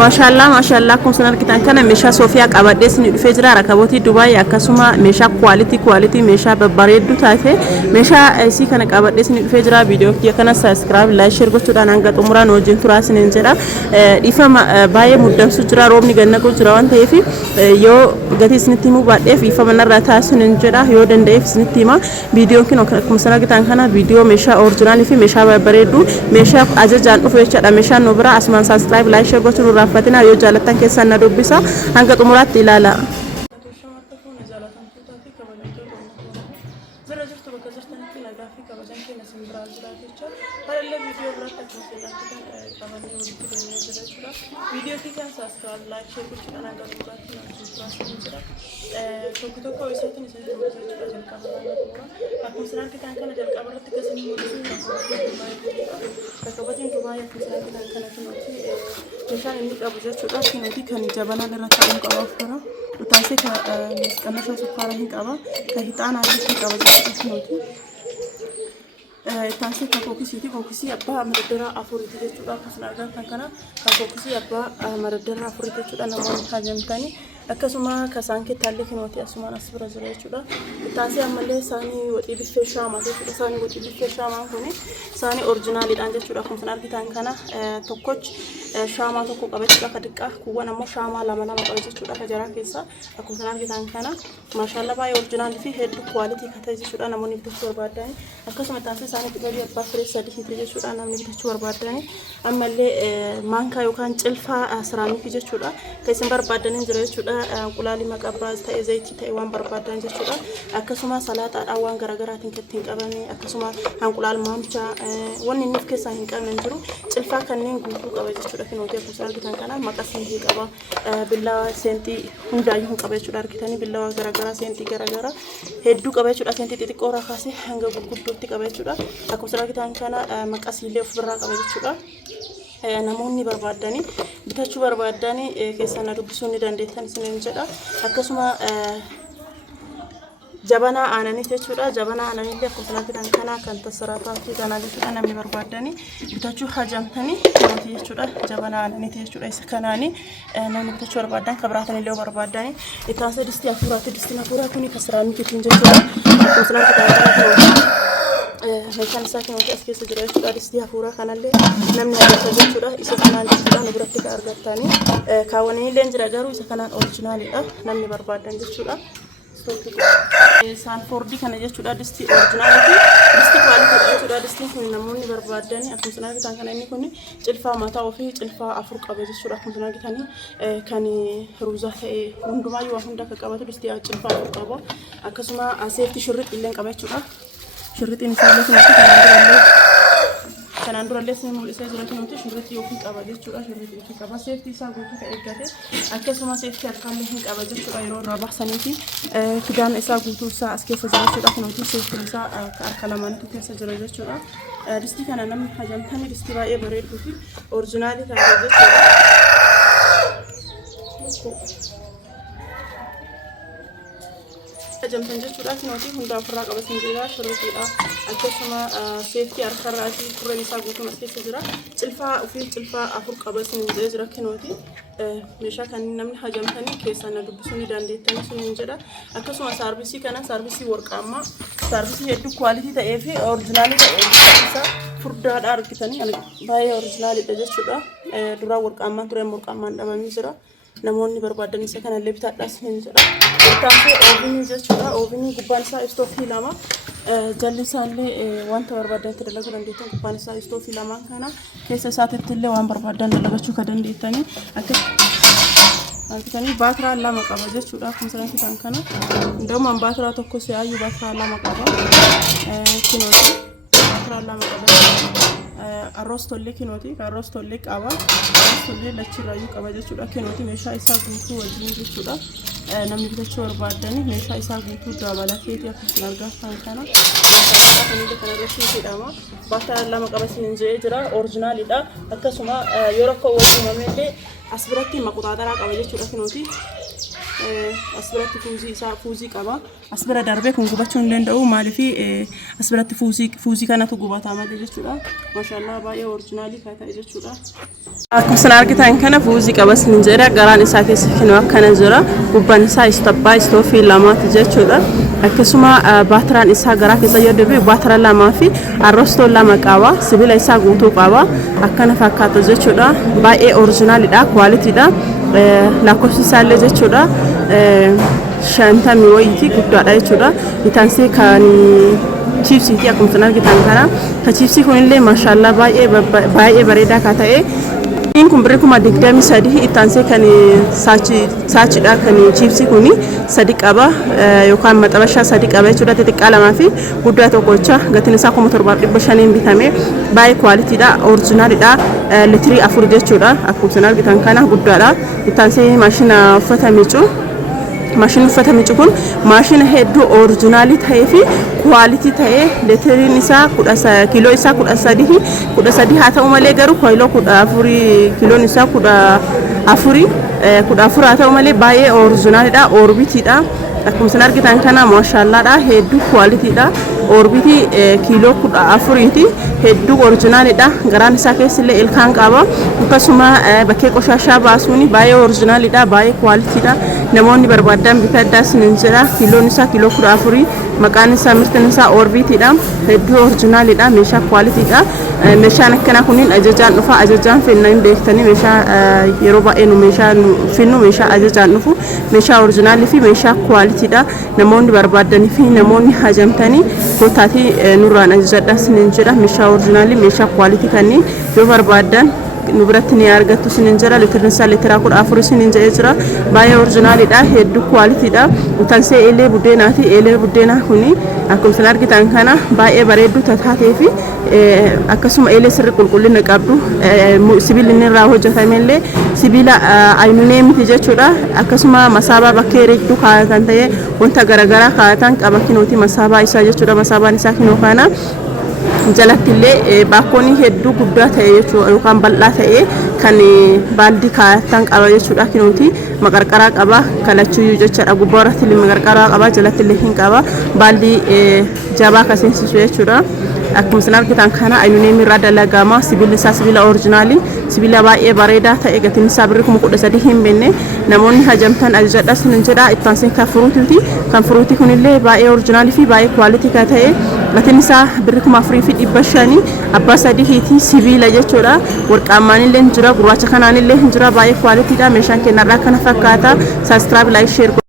maashaallah kun san argitan kana meeshaa Soofiyaa qabadhee sin dhufee jira rakabooti Dubai akkasuma meeshaa quality meeshaa babbareeddu taate meeshaa isii kana qabadhee sin dhufee jira video kana subscribe like share gochuudhaan hanga xumuraan wajjin turaa sin jedha dhiifama baay'ee muddamsu jira roobni gannaqu jira waan ta'eef yoo gatii isinitti himuu baadheef dhiifama narraa taasisin jedha yoo danda'eef isinitti hima video kin akkuma san argitan kana video meeshaa original fi meeshaa babbareeddu meeshaa ajajaan dhufu jechaadha meeshaa nu bira asumaan subscribe like share gochuun raafatina yoo jaalatan keessan na dubbisa hanga xumuraatti ilaala video kan subscribe like share gochuudhaan hanga xumuraatti tokko isaatiin isin akkuma san argitan kana jalqaba irratti gatiin rakabatiin Dubai akkuma san argitan kana kunuuti meeshaan inni qabu jechuudha kunuuti kan jabanaan irra ta'uun qabaaf kana utaasee qannasa sukkaara hin qaba kan hixaanaa hin qaba jechuudha kunuuti taasee kan kookisii abbaa madaddara afuriiti jechuudha akkasuma argitan kana kan kookisii abbaa madaddara afuriiti jechuudha namoonni hajamtanii akkasuma kasaan keettaalee kinooti asumaan as bira jira jechuudha taasee ammallee saanii waxii biffee shaamaa jechuudha saanii waxii biffee shaamaa kuni saanii oriijinaaliidhaan jechuudha akkuma san argitan kana tokkochi shaamaa tokko qabachuudha ka diqqaa kuwwan ammoo shaamaa lama qaba jechuudha ka jaraa keessa akkuma san argitan kana maashaallah baay'ee oriijinaalii fi hedduu kwaalitii ka ta'e jechuudha namoonni bitachuu barbaadani akkasuma taasee saanii xiqqaa abbaa firee sadii jechuudha namni bitachuu barbaadani ammallee maankaa yookaan cilfaa siraamikii jechuudha ka isin barbaadanii jira jechuudha qulaali maqabbaas ta'e zayitii ta'e waan barbaadan jechuudha akkasuma salaaxaadhaan waan garaagaraatiin kettiin qabame akkasuma hanqulaal maamcha wanni inni keessaa hin qabne jiru cilfaa kanneen guutuu qaba jechuudha kinooti akkuma argitan kana maqasii hin qaba billaa seentii hundaayyuu hin qaba jechuudha argitanii billaa garaagaraa seentii garaagaraa hedduu qaba jechuudha seentii xixiqqoo irraa kaasee hanga gurguddootti qaba jechuudha akkuma argitan kana maqasiilee ofirraa qaba jechuudha namoonni barbaadanii bitachuu barbaadanii keessan dubbisuu ni dandeettan isiniin jedha akkasuma jabana aananii jechuudha jabana aananii akkuma argitan kana kan tasarraafaatii kana jechuudha namni barbaadanii bitachuu hajamtanii kinooti jechuudha jabana aananii jechuudha isa kanaanii namni bitachuu barbaadan kabiraatan illee barbaadanii itaansa distii afuuraa kuni kasiraamikiitiin jechuudha akkuma argitan kana meeshaan isaa kinooti as keessa jira jechuudha distii afuuraa kanallee namni hajjata jechuudha isa kanaan jechuudha nu biratti ka argattanii kaawwanii illee jira garuu isa kanaan oriijinaaliidha namni barbaadan jechuudha Sanfordi kana jechuudha distii oriijinaaliiti distii kwaalitiidha jechuudha distiin kun namoonni barbaadanii akkuma argitan kana inni kun cilfaa mataa ofii cilfaa afur qaba jechuudha akkuma argitanii kan ruuzaa ta'e hundumaayyuu waan hunda akka qabatu distii cilfaa afur qaba akkasuma seeftii shirriitti illee qaba jechuudha shirriitiin isaallee kanaan durallee sin mul'isee jira kinooti shirriitti yookiin qaba jechuudha shirriitti yookiin qaba seeftii isaa guutuu ta'e eeggate akkasuma seeftii harkaallee hin qaba jechuudha yeroo irraa baasaniiti kidaan isaa guutuu isaa as keessa jira jechuudha kinooti seeftiin isaa harka lamaanitu keessa jira jechuudha distii kana namni hajamtanii distii baay'ee bareedduu fi oriijinaalii taate jechuudha jamtan jechuudha kinooti hunda ofirraa qabatin jira shirriidha akkasuma seeftii harkarraatii kurreen isaa guutuun as keessa jira cilfaa ofii cilfaa afur qabatin jira kinooti meeshaa kan namni hajamtanii keessan dubbisuu ni dandeettanii sun jedha akkasuma saarbisii kana saarbisii warqaammaa saarbisii hedduu kwaalitii ta'ee fi oriijinaalii ta'e isa furdaadha argitanii baay'ee oriijinaaliidha jechuudha duraa warqaammaan tureen warqaammaan dhabamee jira namoonni barbaadan isa kanallee bitaadhaas hin jedha taasee oovinii jechuudha oovinii gubbaan isaa istoofii lama jalli isaallee wanta barbaadan itti dalaguu dandeettan gubbaan isaa istoofii lamaan kana keessa isaatitti illee waan barbaadan dalagachuu ka dandeettanii akkasanii baatiraa lama qaba jechuudha akkuma argitan kana ndoomaan baatiraa tokko si'aayyuu baatiraa lama qaba kinooti baatiraa lama qaba arrostolle kinooti arrostolle qaba arrostolle lachiraayyuu qaba jechuudha kinooti meeshaa isaa guutuu wajjin jechuudha namni bitachuu barbaadanii meeshaa isaa guutuu dabalateeti akkuma argitan kana kan kana irratti hidhama baatiraa lama qaba sin jira oriijinaaliidha akkasuma yeroo akka wajjin mameellee as biratti maqutaataraa qaba jechuudha kinooti asbiratti fuuzii qaba. Asbira darbee kun gubachuu hin danda'u maaliif asbiratti fuuzii kanatu gubataa malee jechuudha. Maashaallah baay'ee oriijinaalii kan ta'e jechuudha. Akkuma argitan kana fuuzii qabas ni jira. Garaan isaa keessa kinu akkana jira. Gubbaan isaa istoofii lamaati jechuudha. Akkasuma baatiraan isaa garaa keessa yoo deebi'u baatira lamaa fi arrostoo lama qaba. Sibiila isaa guutuu qaba. Akkana fakkaata jechuudha. Baay'ee oriijinaaliidha, kwaalitiidha. Lakkoofsi isaallee jechuudha. Shantamii wayiiti guddaadha jechuudha. Itaansee kan chiipsiiti akkuma argitan kana. Ka chiipsii kunillee maashaallah baay'ee bareedaa kan ta'e. Kun birrii kuma 23 itaansee kan saachiidha kan chiipsii kuni sadi qaba yookaan maxabashaa sadi qaba jechuudha. Xixiqqaa lamaa fi guddaa tokkocha gatiin isaa 17,500 bitame. Baay'ee kwaalitiidha, oriijinaaliidha. Litirii 4 jechuudha. Akkuma argitan kana guddaadha. Itaansee maashina uffata miicuu. Maashinni uffata miicuu kun maashina hedduu oriijinaalii ta'ee fi kwalitii ta'ee litiriin isaa kiiloo isaa 13 haa ta'u malee garuu kiiloo 14 kiiloon isaa 14 haa ta'u malee baay'ee oriijinaaliidha, orbitiidha. Akkuma argitan kana maashaallaadha, hedduu kwalitiidha. Orbitii kiiloo 14ti, hedduu oriijinaaliidha. Garaan isaa keessillee ilkaan qaba. Akkasuma bakkee qoshashaa baasuun baay'ee oriijinaaliidha, baay'ee kwalitiidha. Namoonni barbaadan bitaddaas ni jira. Kiiloon isaa kiiloo 14, maqaan isaa mirtiin isaa orbitiidha. Hedduu oriijinaaliidha, meeshaa kwalitiidha. Meeshaan akkana kunin ajajaan dhufa, ajajaan fennaan beektanii meeshaa yeroo baay'ee nu meeshaa finnu meeshaa ajajaan dhufu, meeshaa oriijinaalii fi meeshaa kwalitiidha. Namoonni barbaadanii fi namoonni hajamtanii gootaatii nurraan ajajadhaas ni jira. Meeshaa oriijinaalii, meeshaa kwalitii kanneen yoo barbaadan nu biratti ni argattu sin jira. Litirin isaa litira 14 sin jira. Baay'ee oriijinaaliidha, hedduu kwalitiidha. Utaansee eelee buddeenaati. Eelee buddeenaa kuni akkuma argitan kana baay'ee bareedduu taatee fi akkasuma eelee sirri qulqullina qabdu. Sibiilli inni irraa hojjetamellee sibiila ayinunee miti jechuudha. Akkasuma masaabaa bakkee reegduu kaayatan ta'ee wanta garaagaraa kaayatan qaba kinooti masaabaa isaa jechuudha. Masaabaan isaa kinoo kana jalattillee baakkoonni hedduu guddaa ta'e jechuudha yookaan bal'aa ta'e kan baaldii kaayatan qaba jechuudha. Kinooti maqarqaraa qaba kalachuu jechuudha. Gubbaa irratti maqarqaraa qaba, jalattillee hin qaba. Baaldii jabaa kaseensisu jechuudha. Akkuma argitan kana ayinunee irraa dalagama. Sibiilli isaa sibiila oriijinaalii, sibiila baay'ee bareedaa ta'e gatiin isaa birrii 13,000 hin benne. Namoonni hajamtan ajajadhaas ni jira. Ittaansee kan furuutiiti. Kan furuutii kunillee baay'ee oriijinaalii fi baay'ee kwalitii kan ta'e gatiin isaa birrii 4,500 abbaa sadiitii sibiila jechuudha. Warqaamaan illee jira, gurraacha kanaan illee jira. Baay'ee kwalitiidha. Meeshaan kennarraa kana fakkaata. Subscribe, like, share